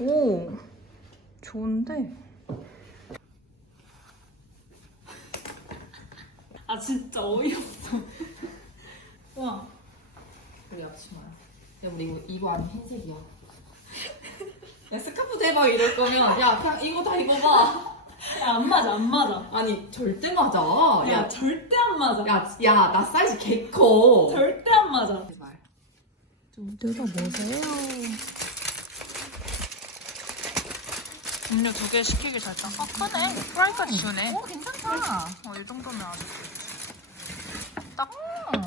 오, 좋은데? 아 진짜 어이없어. 와, 우리 앞치마야. 야 우리 이거 이거 아니 흰색이야. 야 스카프도 해봐 이럴 거면 야 그냥 이거 다 입어봐. 야, 안 맞아, 안 맞아. 아니 절대 맞아. 야, 야, 절대 안 맞아. 야, 야, 나 사이즈 개 커. 절대 안 맞아. 말. 좀 뜯어보세요. 음료 두 개 시키기 잘다. 아, 크네. 프라이까지 주네. 어 괜찮다. 어, 이 정도면 아주. 딱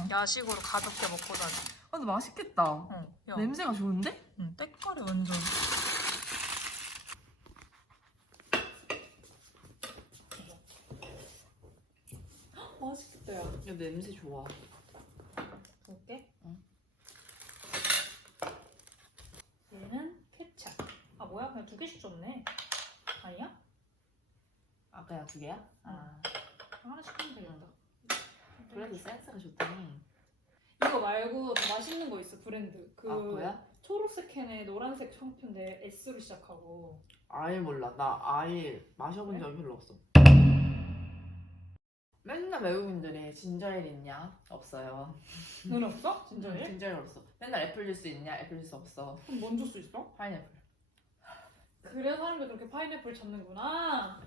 야식으로 가볍게 먹고 다니. 아, 근데 맛있겠다. 어, 야, 냄새가 좋은데? 응, 때깔이 완전. 맛있겠다. 야, 야 냄새 좋아. 볼게. 응. 얘는 케찹. 아 뭐야? 그냥 두 개씩 줬네. 아니야? 아까 야두 개야? 아 하나 시키면 되겠다. 그래도 센스가 좋다니. 이거 말고 더 맛있는 거 있어 브랜드. 그 아 뭐야? 초록색 캔에 노란색 청표인데 S로 시작하고. 아예 몰라. 나 아예 마셔본 적이 별로 없어. 맨날 외국인들이 진저일 있냐? 없어요. 너는 없어? 진짜에? 진저일 없어. 맨날 애플 주스 있냐? 애플 주스 없어. 그럼 뭔 줄 수 있어? 파인애플. 그래야 사람들 그렇게 파인애플 찾는구나.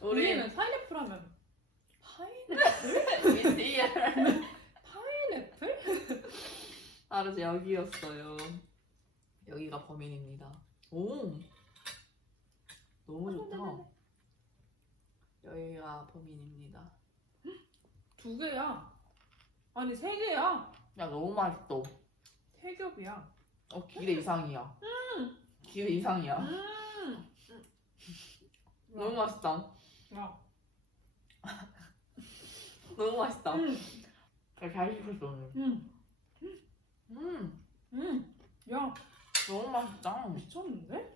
우리 우리는 파인애플 하면 파인애플? 미스이얼. 파인애플? 알았어 여기였어요. 여기가 범인입니다. 오, 너무 좋다. 여기가 범인입니다. 두 개야. 아니 세 개야. 야 너무 맛있어. 세 겹이야. 어 기대 이상이야. 기대 이상이야. 음. 너무 맛있다. 야. 너무 맛있다. 음. 야, 잘 시켰어 오늘. 음. 음, 음. 야 너무 맛있다. 미쳤는데?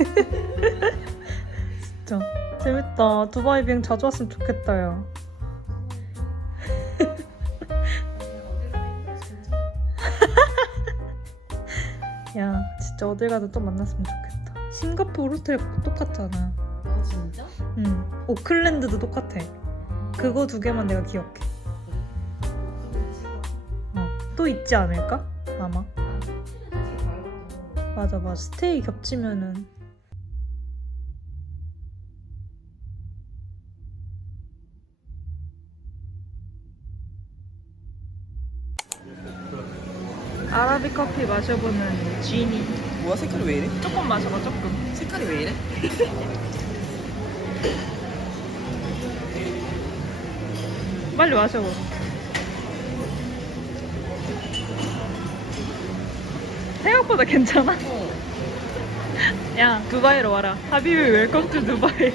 진짜 재밌다. 두바이 비행 자주 왔으면 좋겠다, 야. 진짜 어딜 가도 또 만났으면 좋겠다. 싱가포르 호텔 똑같잖아. 아 진짜? 응. 오클랜드도 똑같아. 그거 두 개만 내가 기억해. 어. 또 있지 않을까? 아마. 맞아, 맞아. 스테이 겹치면은. 아라비 커피 마셔보는 지니. 뭐야 색깔이 왜 이래? 조금 마셔봐, 조금. 색깔이 왜 이래? 빨리 마셔봐. 생각보다 괜찮아? 야, 두바이로 와라. 하비비 웰컴 투 두바이.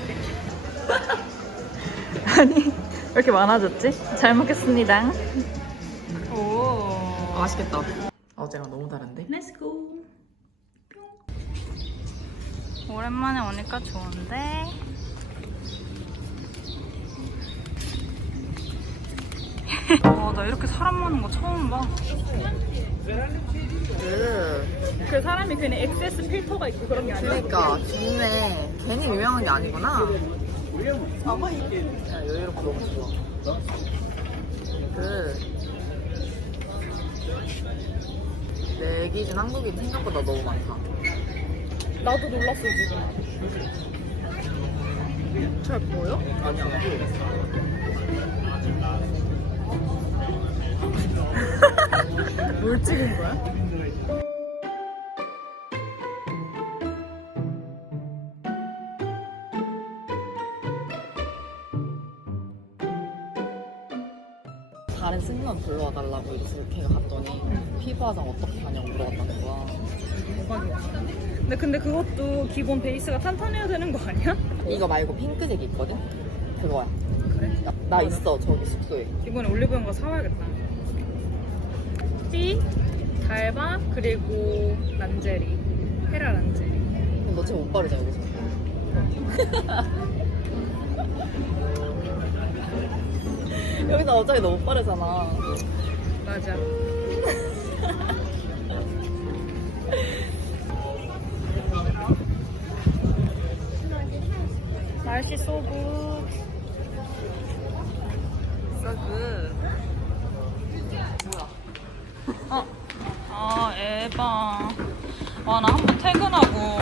아니, 왜 이렇게 많아졌지? 잘 먹겠습니다. 오. 아, 맛있겠다. 어제랑 너무 다른데? 렛츠고. 오랜만에 오니까 좋은데. 와, 나 이렇게 사람 많은 거 처음 봐. 그, 그 사람이 그냥 액세스 필터가 있고 그런 게 아니라. 그러니까 좋네. 괜히 유명한 게 아니구나. 야, 여유롭고 너무 좋아. 그, 내 기준 한국인 생각보다 너무 많다. 나도 놀랐어, 지금. 잘 보여? 아니야. 뭘 찍은 거야? 다른 승무원 불러와달라고 이래서 걔가 갔더니 피부 화장 어떻게 하냐고 물어봤다는 거야. 대박이야. 근데, 근데 그것도 기본 베이스가 탄탄해야 되는 거 아니야? 이거 말고 핑크색 있거든? 그거야. 그래? 나, 나 있어, 저기 숙소에. 이번에 올리브영 가서 사와야겠다. 띠, 달바, 그리고 란제리. 헤라 란제리. 근데 너 지금 못 바르잖아, 여기서. 여기서 어차피 너무 빠르잖아. 맞아. 날씨 소굿. 그 어. 아, 에바. 와, 나 한 번 퇴근하고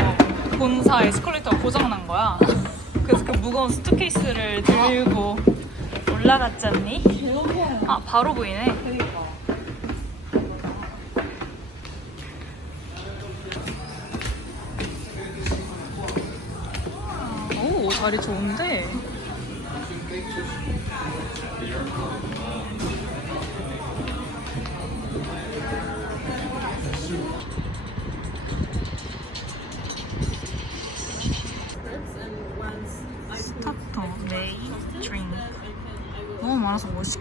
본사 에스컬레이터가 고장난 거야. 그래서 그 무거운 수트케이스를 들고 올라갔잖니? 아, 바로 보이네. 오, 자리 좋은데?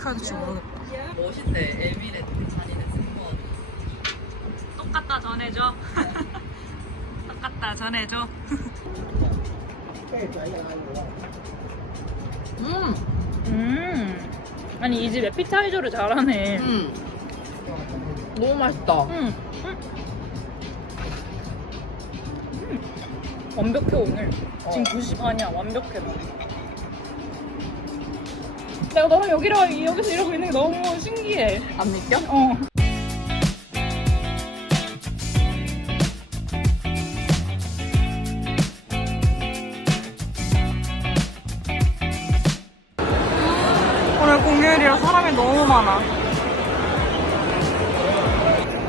시켜야 될지 모르겠다. 멋있네. 에미레트 다니는 승무원. 똑같다 전해줘. 똑같다 전해줘. 음. 음. 아니 이 집 에피타이저를 잘하네. 음. 너무 맛있다. 음. 음. 음. 완벽해 오늘. 지금 90 아니야 완벽해 나. 내가 너랑 여기로 여기서 이러고 있는 게 너무 신기해. 안 믿겨? 어. 오늘 공휴일이라 사람이 너무 많아.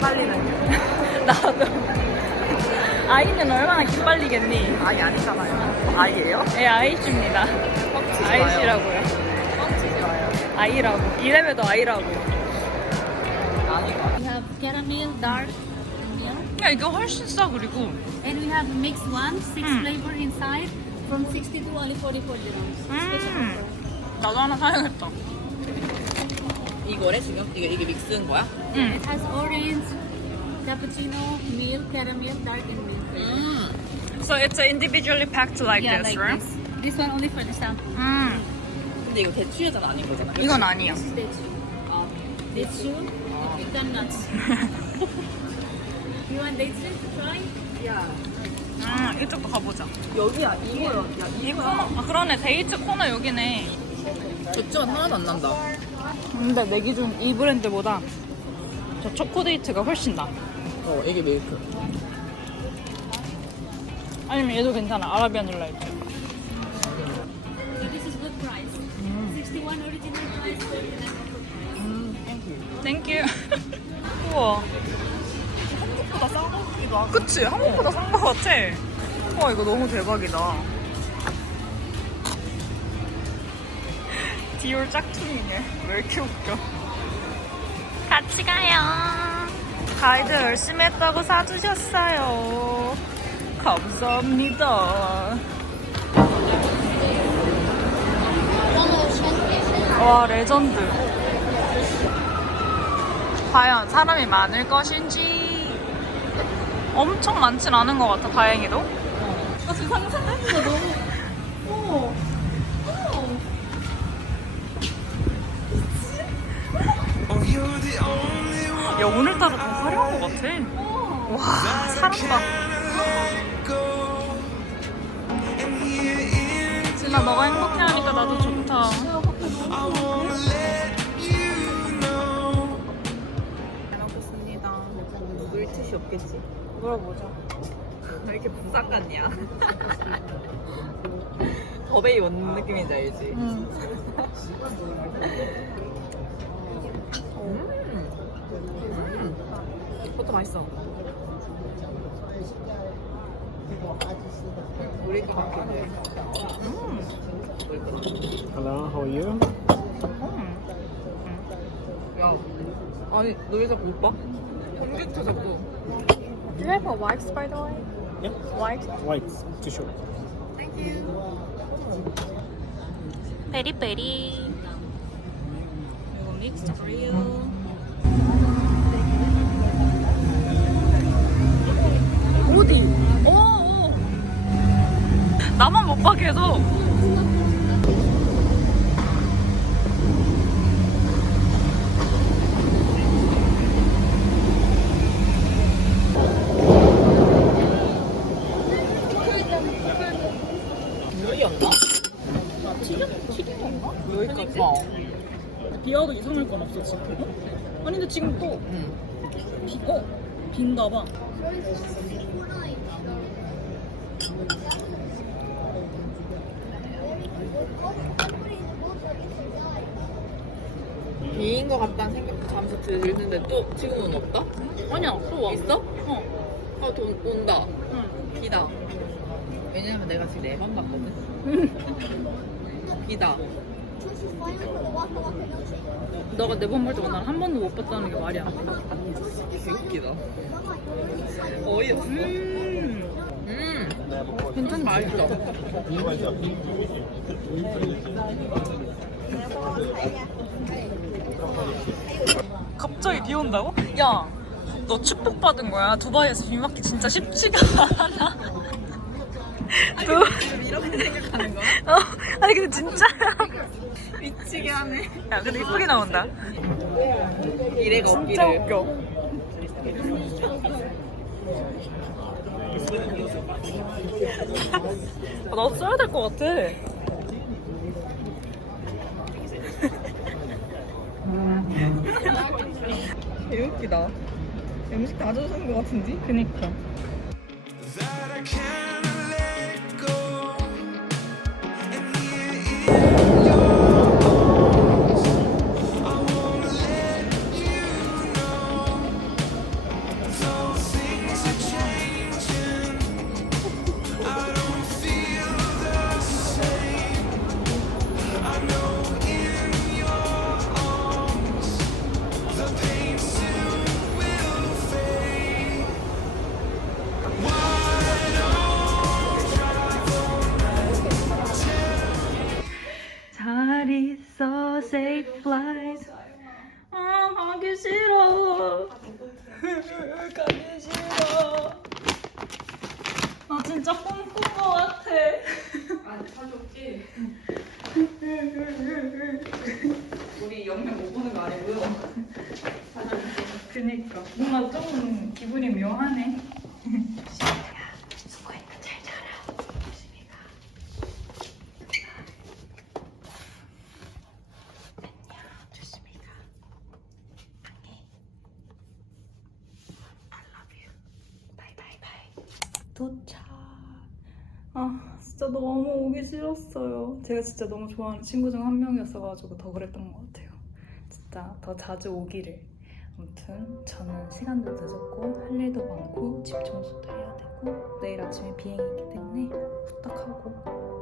빨리는. 나도. 아이는 얼마나 기빨리겠니? 아이 아니잖아요. 아이예요? 예, 아이씨입니다. 마요. 아이씨라고요. 아이라고. 이름에도 아이라고. We have caramel, dark, milk, 야, 이거 훨씬 싸, 그리고. and we have mixed one, six Mm. flavor inside, from 60 to only 44 dirhams. Special Mm. offer. 나도 하나 사야겠다. 이거래 지금? 이게 이게 믹스인 거야? 응. It has orange, cappuccino, milk, caramel, dark, and milk. 음. So it's individually packed like yeah, this, like right? this. This one only for the sample. 음. 근데 이거 대추여자는 아닌 거잖아. 이건 dates. 아, you, pecan nuts. you want dates to try? 야. 음, 이쪽도 가보자. 여기야. 이거야. 야, 이 코너, 아, 그러네. 데이트 코너 여기네. 젖지만 하나도 안 난다. 근데 내 기준 이 브랜드보다 저 초코데이트가 훨씬 나. 어, 이게 밀크. 아니면 얘도 괜찮아. 아라비안 딜라이트. 땡큐. 우와. 한국보다 싼 거기도 하고. 그치? 한국보다 싼거 같아. 와, 이거 너무 대박이다. 디올 짝퉁이네. 왜 이렇게 웃겨. 같이 가요. 가이드 열심히 했다고 사주셨어요. 감사합니다. 와, 레전드. 과연 사람이 많을 것인지 엄청 많진 않은 것 같아, 다행히도. 나 지금 상상했어. 너무. 어. 야, 오늘따라 더 화려한 것 같아. 와, 사람 봐. 진아, 너가 행복해하니까 나도 좋다. 없겠지? 물어보자. 왜 이렇게 부산 같냐? 더베이 온 느낌인지 알지? 응. 음. 음. 그것도 맛있어. 우리 거 같긴 해. 음. Hello, how are you? 음. 야, 아니 너 왜 자꾸 오빠? 공격해 자꾸. Do you have a wipes, by the way? Yeah, Wipes? white tissue. 페리페리. 이거 믹스드 그릴. 어디? 오, 오. 나만 못봐 계속. 없어 지금. 어? 아니 근데 지금 또 응. 비, 어? 빈가 봐. 비인 것 같다는 생각도 잠시 들는데 또 지금은 없다? 아니야 또 와. 있어? 어. 어, 돈 온다. 응. 비다. 왜냐면 내가 지금 네 번 봤거든. 비다. 너가 네 번 볼 때만 난한 번도 못 봤다는 게 말이 안 돼. 개웃기다. 어이없어. 음. 음. 괜찮지? 맛있어. 갑자기 비 온다고? 야, 너 축복받은 거야. 두바이에서 비 맞기 진짜 쉽지가 않아. 두... 이렇게 생각하는 거야? 어, 아니 근데 진짜. 미치게 하네. 야, 근데 이쁘게 나온다. 미래가 진짜 없기를. 웃겨. 아, 나도 써야 될 것 같아. 개웃기다. 음식 다 줘주는 것 같은데? 그니까. Safe flight. 아, 가기 싫어. 가기 싫어. 나 진짜 꿈꾼 것 같아. 아니, 사줬지. 우리 영상 못 보는 거 아니고요. 사줬지. 그니까. 뭔가 좀 기분이 묘하네. 도착. 아, 진짜 너무 오기 싫었어요. 제가 진짜 너무 좋아하는 친구 중 한 명이었어가지고 더 그랬던 것 같아요. 진짜 더 자주 오기를. 아무튼 저는 시간도 늦었고 할 일도 많고 집 청소도 해야 되고 내일 아침에 비행이 있기 때문에 후딱 하고